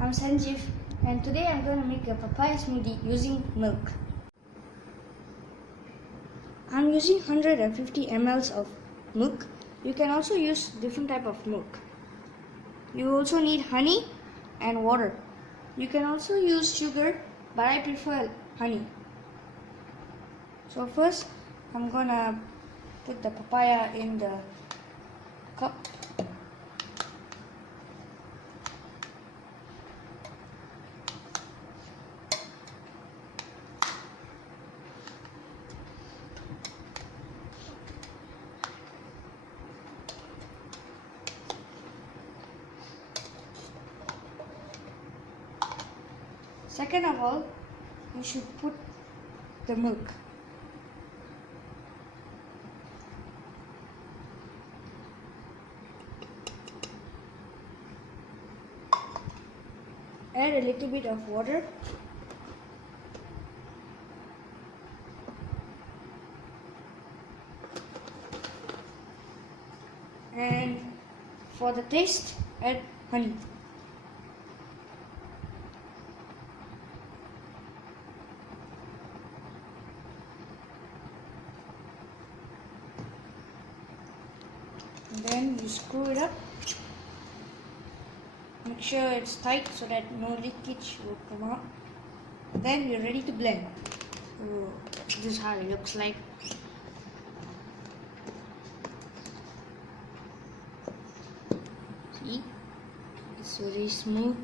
I'm Sanjeev and today I'm going to make a papaya smoothie using milk. I'm using 150 ml of milk. You can also use different type of milk. You also need honey and water. You can also use sugar, but I prefer honey. So first I'm going to put the papaya in the cup. Second of all, you should put the milk. Add a little bit of water. And for the taste, add honey. And then you screw it up. Make sure it's tight so that no leakage will come out. Then you're ready to blend. So this is how it looks like. See? It's very smooth.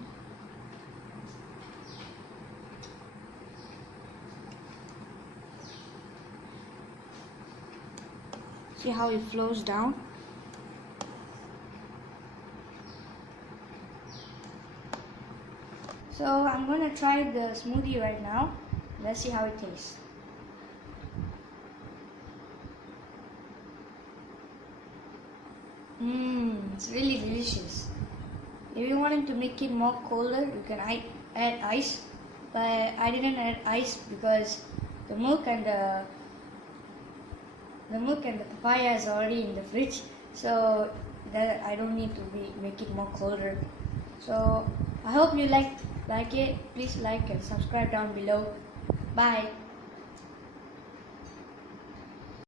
See how it flows down? So I'm going to try the smoothie right now. Let's see how it tastes. It's really delicious. If you wanted to make it more colder, you can add ice. But I didn't add ice because the milk and the papaya is already in the fridge, so that I don't need to make it more colder. So I hope you like it. Please like and subscribe down below. Bye.